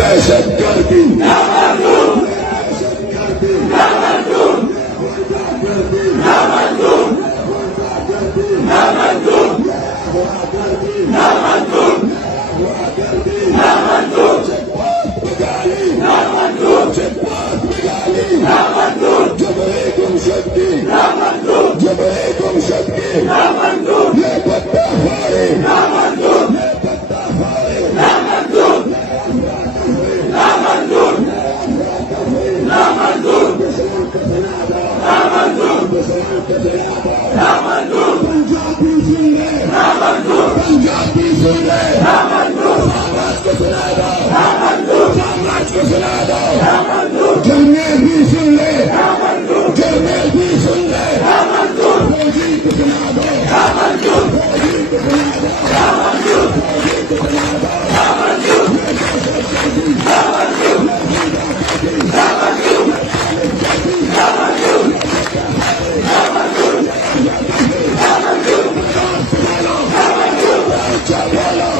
دهشت گردی جبهتكم شدي جبهتكم شدي يا فتاح فاري पंजाबी सुन ले समाज को सुना दो समाज को सुना दो जर्नल भी सुन ले जर्नल भी सुन ले फौजी को सुना दो फौजी को सुना दो फौजी को सुना दो Jabala,